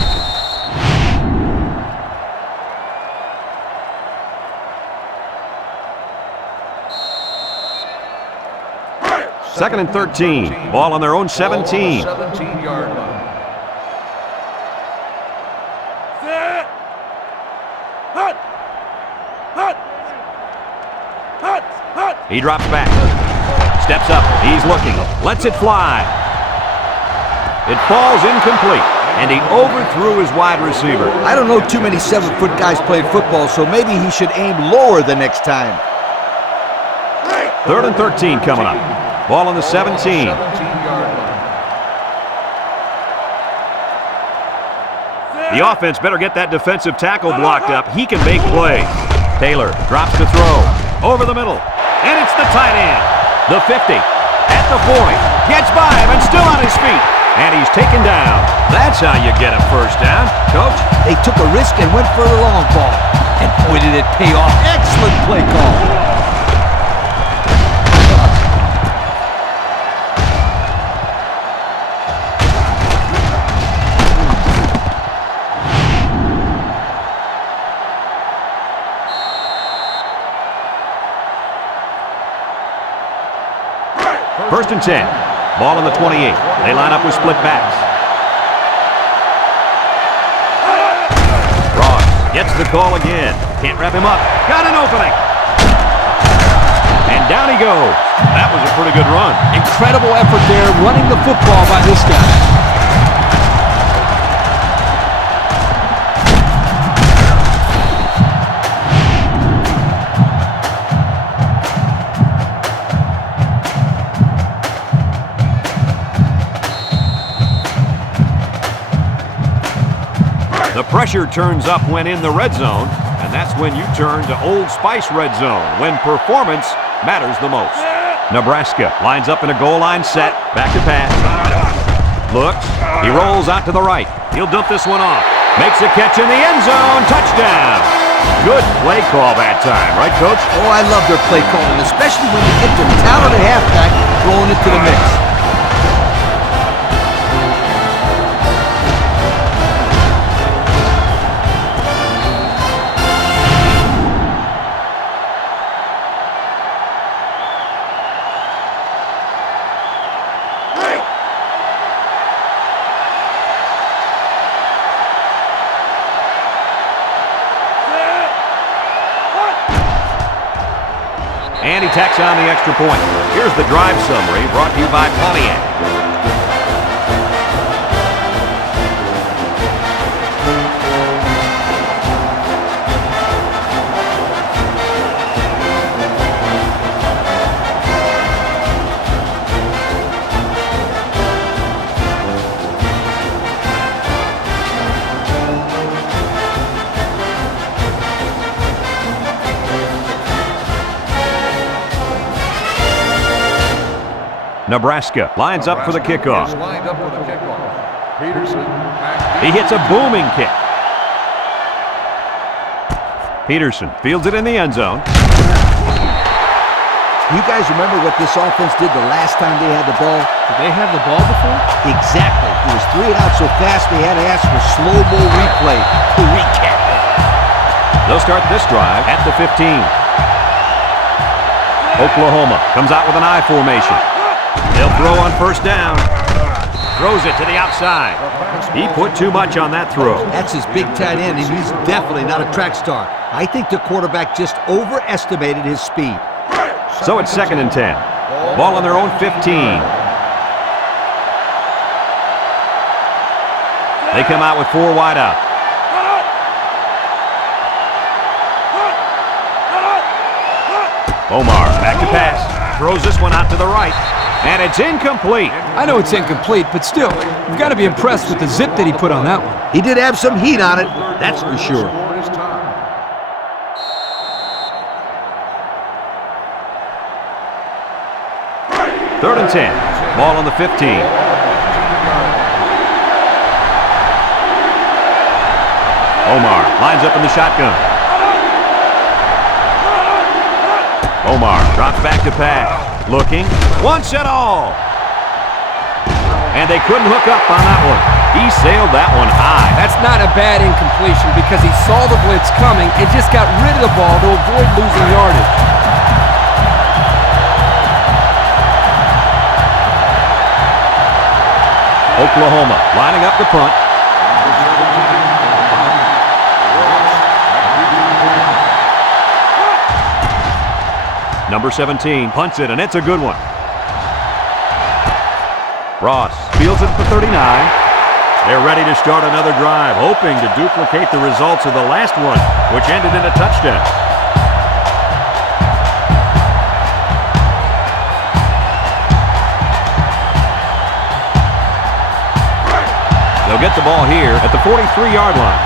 Second and 13. Ball on their own 17. 17-yard line. He drops back. Steps up. He's looking. Lets it fly. It falls incomplete. And he overthrew his wide receiver. I don't know too many 7-foot guys playing football, so maybe he should aim lower the next time. 3rd and 13 coming up. Ball on the 17. 17-yard line. The offense better get that defensive tackle blocked up. He can make plays. Taylor drops to throw. Over the middle. And it's the tight end. The 50. At the 40. Gets by him and still on his feet. And he's taken down. That's how you get a first down. Coach? They took a risk and went for the long ball. And boy, did it pay off. Excellent play call. First and 10. Ball on the 28. They line up with split backs. Ross gets the call again. Can't wrap him up. Got an opening. And down he goes. That was a pretty good run. Incredible effort there running the football by this guy. The pressure turns up when in the red zone, and that's when you turn to Old Spice red zone, when performance matters the most. Nebraska lines up in a goal line set, back to pass. Looks, he rolls out to the right. He'll dump this one off. Makes a catch in the end zone, touchdown. Good play call that time, right, Coach? Oh, I love their play calling, especially when you get the talented halfback thrown into the mix. And he tacks on the extra point. Here's the drive summary brought to you by Pontiac. Nebraska lines up for the kickoff. Lined up for the kickoff. Peterson. He hits a booming kick. Peterson fields it in the end zone. You guys remember what this offense did the last time they had the ball? Did they have the ball before? Exactly. It was 3 and out so fast they had to ask for slow-mo replay to recap it. They'll start this drive at the 15. Oklahoma comes out with an I formation. They'll throw on first down. Throws it to the outside. He put too much on that throw. That's his big tight end, and he's definitely not a track star. I think the quarterback just overestimated his speed. So it's 2nd and 10. Ball on their own 15. They come out with 4 wide out. Omar back to pass. Throws this one out to the right. And it's incomplete. I know it's incomplete, but still, you've got to be impressed with the zip that he put on that one. He did have some heat on it, that's for sure. For his time. 3rd and 10. Ball on the 15. Omar lines up in the shotgun. Omar drops back to pass. Looking. Once and all. And they couldn't hook up on that one. He sailed that one high. That's not a bad incompletion because he saw the blitz coming and just got rid of the ball to avoid losing yardage. Oklahoma lining up the punt. Number 17 punts it, and it's a good one. Ross fields it for 39. They're ready to start another drive, hoping to duplicate the results of the last one, which ended in a touchdown. The They'll get the ball here at the 43-yard line.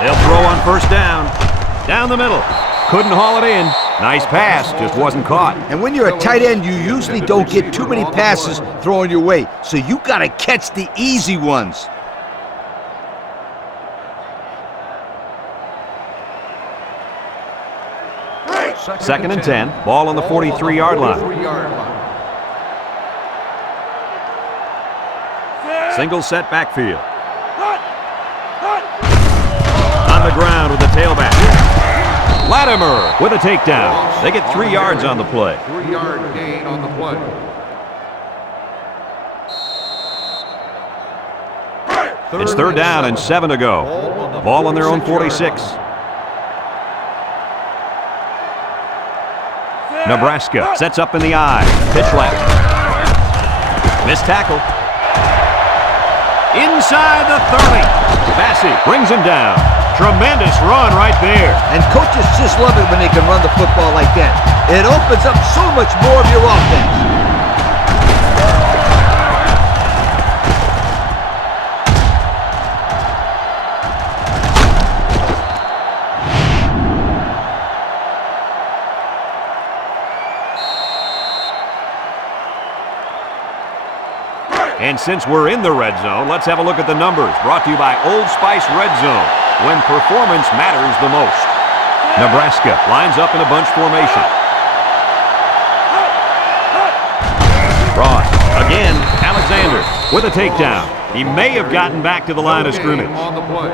They'll throw on first down. Down the middle. Couldn't haul it in. Nice pass, just wasn't caught. And when you're a tight end, you usually don't get too many passes thrown your way. So you got to catch the easy ones. Second and 10. Ball on the 43-yard line. Single set backfield. On the ground with the tailback. Latimer with a takedown. They get 3 yards on the play. 3-yard gain on the play. It's third down and 7 to go. Ball on their own 46. Nebraska sets up in the I. Pitch left. Missed tackle. Inside the 30. Massey brings him down. Tremendous run right there. And coaches just love it when they can run the football like that. It opens up so much more of your offense. And since we're in the red zone, let's have a look at the numbers. Brought to you by Old Spice Red Zone, when performance matters the most. Nebraska lines up in a bunch formation. Ross, again, Alexander with a takedown. He may have gotten back to the line of scrimmage. On the play.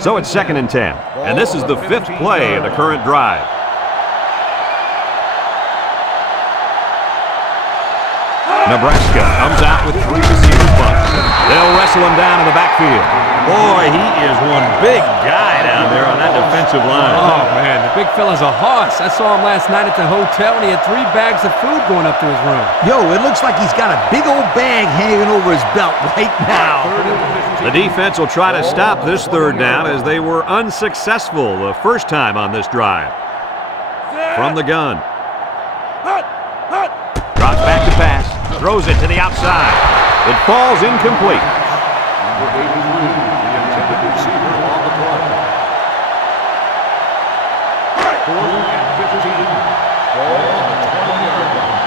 So it's second and 10. And this is the 5th play of the current drive. Nebraska comes out with 3 receiver bunts. They'll wrestle him down in the backfield. Boy, he is one big guy down there on that defensive line. Oh, man, the big fella's a hoss. I saw him last night at the hotel, and he had 3 bags of food going up to his room. Yo, it looks like he's got a big old bag hanging over his belt right now. The defense will try to stop this third down as they were unsuccessful the first time on this drive. From the gun. Drops back to pass. Throws it to the outside. It falls incomplete. Number 83, the intended receiver on the play. 4th and 15. Ball on the 20-yard line.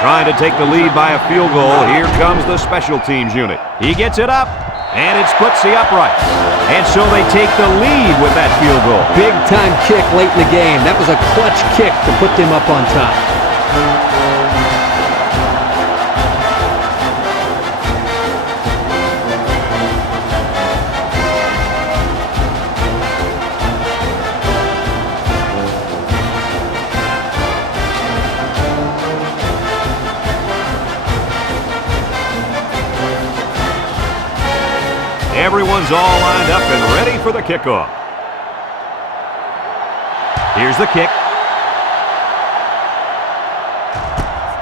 Trying to take the lead by a field goal. Here comes the special teams unit. He gets it up, and it splits the uprights. And so they take the lead with that field goal. Big time kick late in the game. That was a clutch kick to put them up on top. Everyone's all lined up and ready for the kickoff. Here's the kick.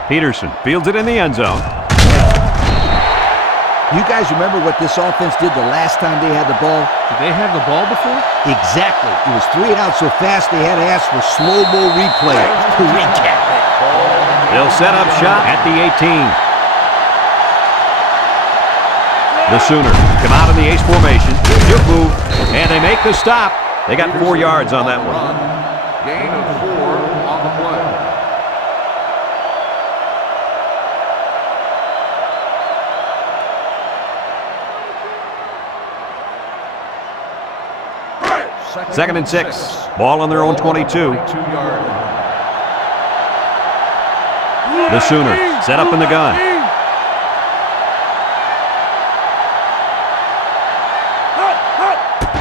Peterson fields it in the end zone. You guys remember what this offense did the last time they had the ball? Did they have the ball before? Exactly. It was 3 and out so fast they had to ask for slow-mo replay to recap it. They'll set up shop at the 18. The Sooners come out in the ace formation. Good move, and they make the stop. They got 4 yards on that one. Gain of 4 on the play. Second and 6. Ball on their own 22. 22-yard line. The Sooners set up in the gun.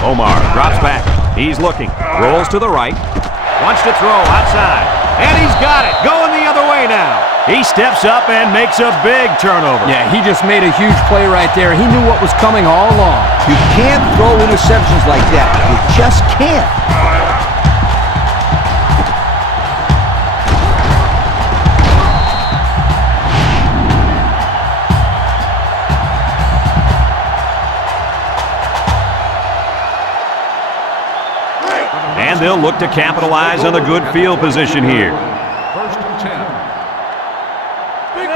Omar drops back. He's looking. Rolls to the right. Wants to throw outside. And he's got it. Going the other way now. He steps up and makes a big turnover. Yeah, he just made a huge play right there. He knew what was coming all along. You can't throw interceptions like that. You just can't. And they'll look to capitalize on the good field position here. First and 10.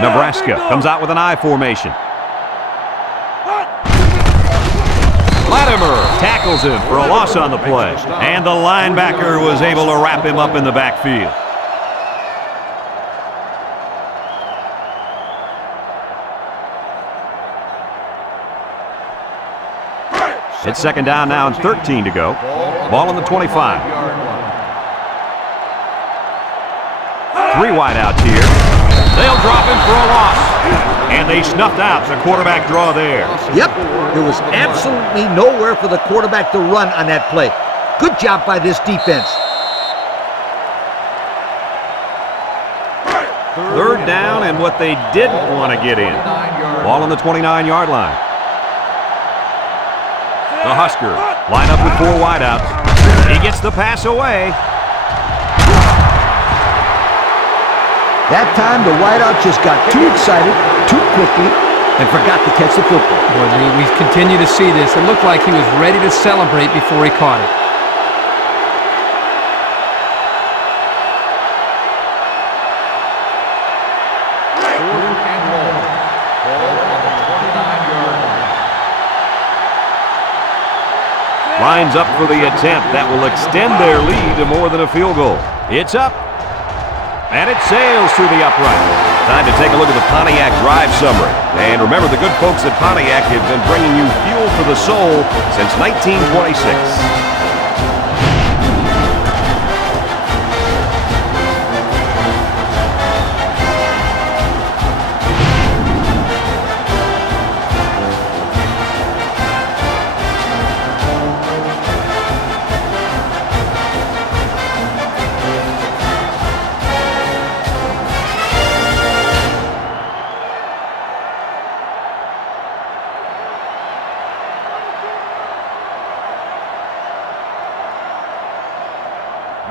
Nebraska comes out with an I formation. Latimer tackles him for a loss on the play. And the linebacker was able to wrap him up in the backfield. It's second down now and 13 to go. Ball on the 25. 3 wide outs here. They'll drop him for a loss. And they snuffed out the quarterback draw there. Yep, there was absolutely nowhere for the quarterback to run on that play. Good job by this defense. Third down and what they didn't want to get in. Ball on the 29-yard line. The Huskers line up with 4 wideouts. He gets the pass away. That time, the wideout just got too excited, too quickly, and forgot to catch the football. Boy, we continue to see this. It looked like he was ready to celebrate before he caught it. Lines up for the attempt. That will extend their lead to more than a field goal. It's up. And it sails through the upright. Time to take a look at the Pontiac Drive summary. And remember, the good folks at Pontiac have been bringing you fuel for the soul since 1926.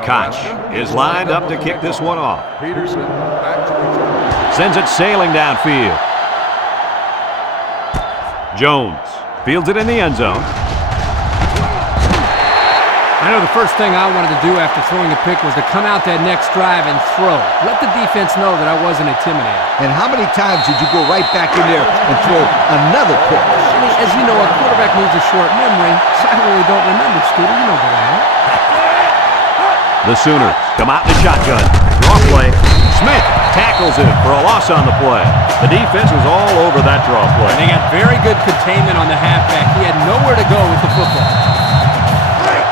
Koch is lined up to kick this one off. Peterson back to return. Sends it sailing downfield. Jones fields it in the end zone. I know the first thing I wanted to do after throwing a pick was to come out that next drive and throw. Let the defense know that I wasn't intimidated. And how many times did you go right back in there and throw another pick? I mean, as you know, a quarterback needs a short memory, so I really don't remember, Scooter. You know that, right? The Sooners come out in the shotgun. Draw play. Smith tackles him for a loss on the play. The defense was all over that draw play. And they got very good containment on the halfback. He had nowhere to go with the football.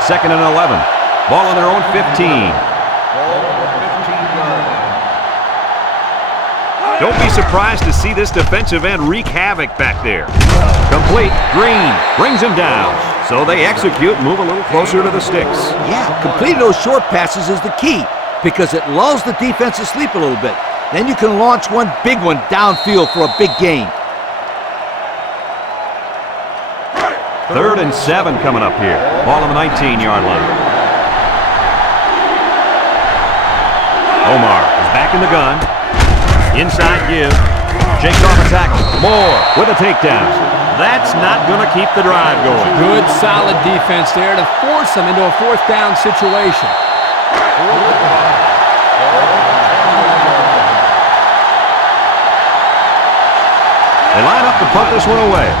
Second and 11. Ball on their own 15. Ball on the 15-yard line. Don't be surprised to see this defensive end wreak havoc back there. Complete. Green brings him down. So they execute and move a little closer to the sticks. Yeah, completing those short passes is the key because it lulls the defense to sleep a little bit. Then you can launch one big one downfield for a big gain. 3rd and 7 coming up here. Ball on the 19-yard line. Omar is back in the gun. Inside give. Shakes off a tackle. Moore with a takedown. That's not going to keep the drive going. Good, solid defense there to force them into a 4th down situation. They line up to punt this one away.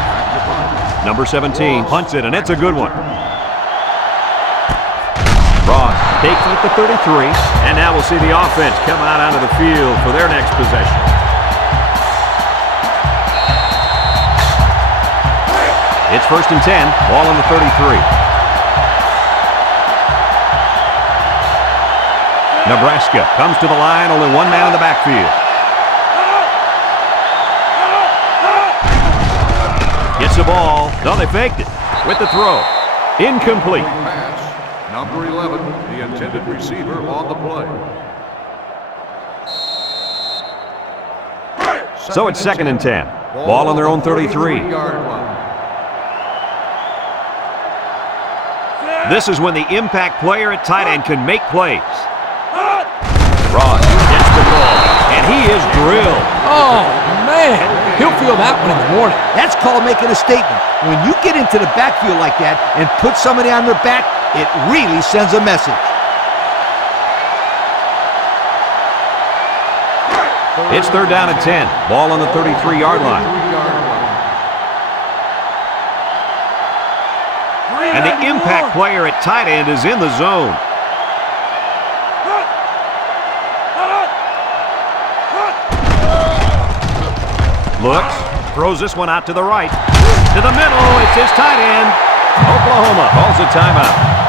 Number 17 punts it, and it's a good one. Ross takes it at the 33, and now we'll see the offense come out onto the field for their next possession. It's 1st and 10, ball on the 33. Nebraska comes to the line, only one man in the backfield. Gets the ball. No, they faked it with the throw. Incomplete. Pass. Number 11, the intended receiver on the play. So it's 2nd and 10. Ball on their own 33. This is when the impact player at tight end can make plays. Ross gets the ball, and he is drilled. Oh, man. He'll feel that one in the morning. That's called making a statement. When you get into the backfield like that and put somebody on their back, it really sends a message. It's third down and 10. Ball on the 33-yard line. And the impact player at tight end is in the zone. Looks, throws this one out to the right. To the middle, it's his tight end. Oklahoma calls a timeout.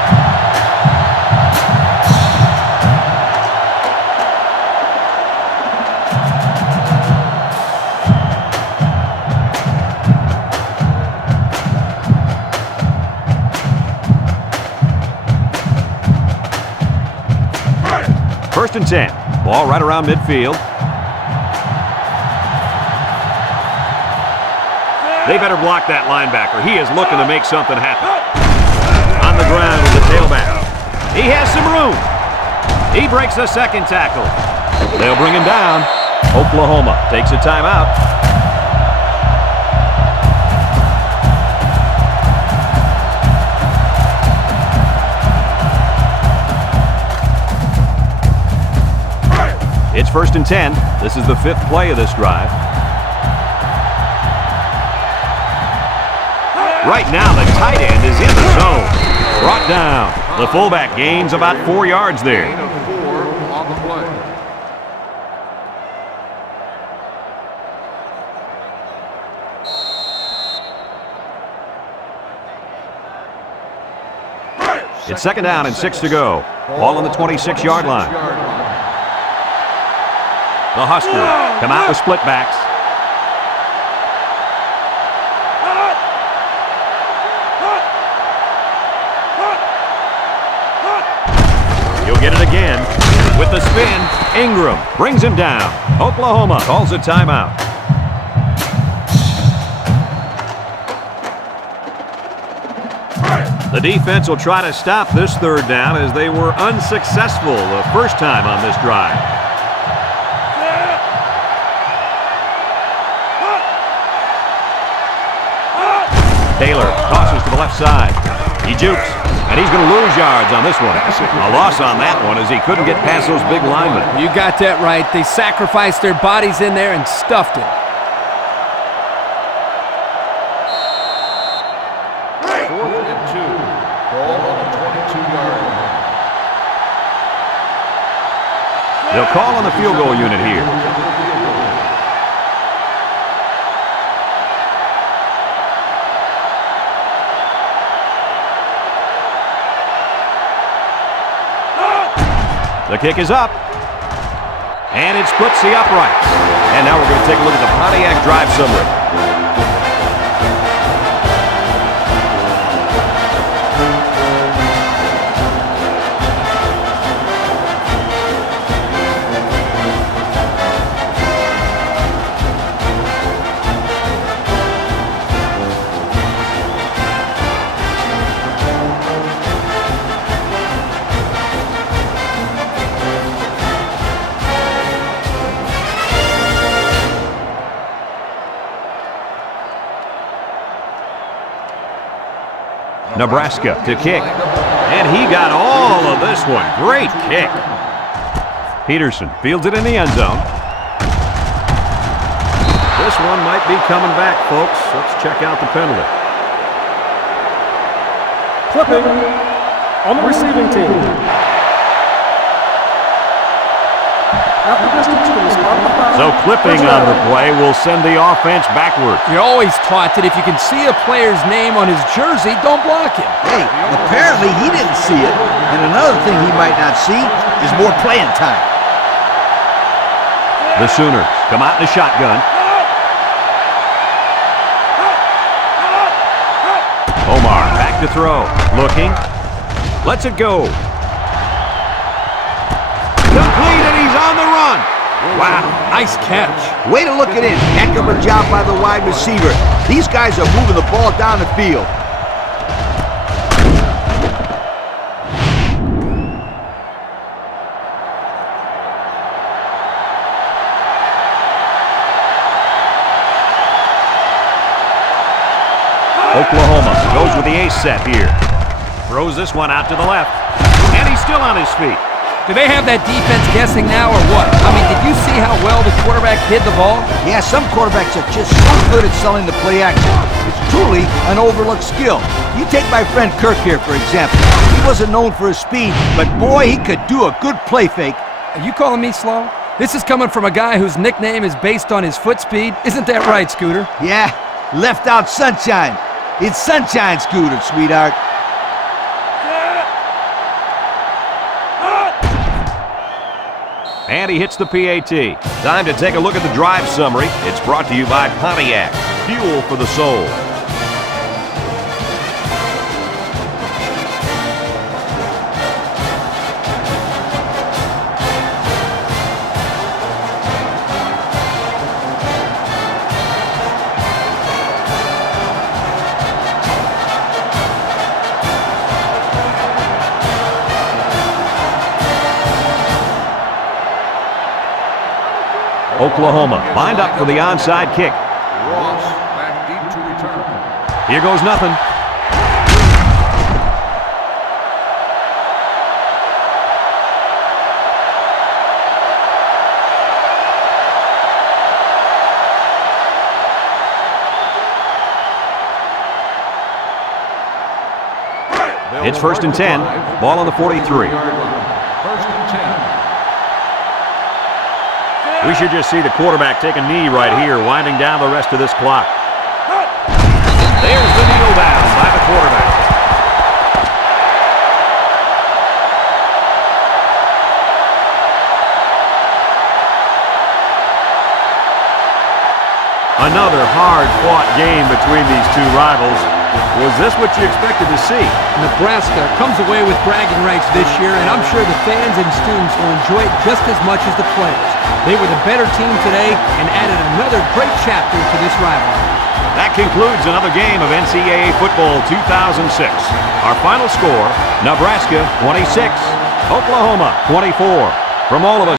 First and 10. Ball right around midfield. They better block that linebacker. He is looking to make something happen. On the ground with the tailback. He has some room. He breaks the second tackle. They'll bring him down. Oklahoma takes a timeout. It's first and 10. This is the 5th play of this drive. Right now, the tight end is in the zone. Brought down. The fullback gains about 4 yards there. Gain of 4 on the play. It's second down and 6 to go. Ball on the 26-yard line. The Huskers come out with split backs. He'll get it again. With the spin, Ingram brings him down. Oklahoma calls a timeout. The defense will try to stop this third down as they were unsuccessful the first time on this drive. Taylor tosses to the left side. He jukes, and he's going to lose yards on this one. A loss on that one as he couldn't get past those big linemen. You got that right. They sacrificed their bodies in there and stuffed him. 4th and 2. Ball on the 22-yard line. They'll call on the field goal unit here. The kick is up, and it splits the uprights. And now we're going to take a look at the Pontiac drive summary. Nebraska to kick. And he got all of this one. Great kick. Peterson fields it in the end zone. This one might be coming back, folks. Let's check out the penalty. Clipping on the receiving team. So clipping on the play will send the offense backwards. You're always taught that if you can see a player's name on his jersey, don't block him. Hey, apparently he didn't see it. And another thing he might not see is more playing time. The Sooners come out in the shotgun. Omar back to throw. Looking. Lets it go. Complete, and he's on the run. Wow, nice catch. Way to look it in. Heck of a job by the wide receiver. These guys are moving the ball down the field. Oklahoma goes with the ace set here. Throws this one out to the left. And he's still on his feet. Do they have that defense guessing now or what? I mean, did you see how well the quarterback hid the ball? Yeah, some quarterbacks are just so good at selling the play action. It's truly an overlooked skill. You take my friend Kirk here, for example. He wasn't known for his speed, but boy, he could do a good play fake. Are you calling me slow? This is coming from a guy whose nickname is based on his foot speed. Isn't that right, Scooter? Yeah, left out sunshine. It's sunshine, Scooter, sweetheart. And he hits the PAT. Time to take a look at the drive summary. It's brought to you by Pontiac. Fuel for the soul. Oklahoma lined up for the onside kick. Ross back deep to return. Here goes nothing. It's 1st and 10. Ball on the 43. 1st and 10. We should just see the quarterback take a knee right here, winding down the rest of this clock. There's the kneel down by the quarterback. Another hard-fought game between these two rivals. Was this what you expected to see? Nebraska comes away with bragging rights this year, and I'm sure the fans and students will enjoy it just as much as the players. They were the better team today and added another great chapter to this rivalry. That concludes another game of NCAA Football 2006. Our final score, Nebraska 26, Oklahoma 24. From all of us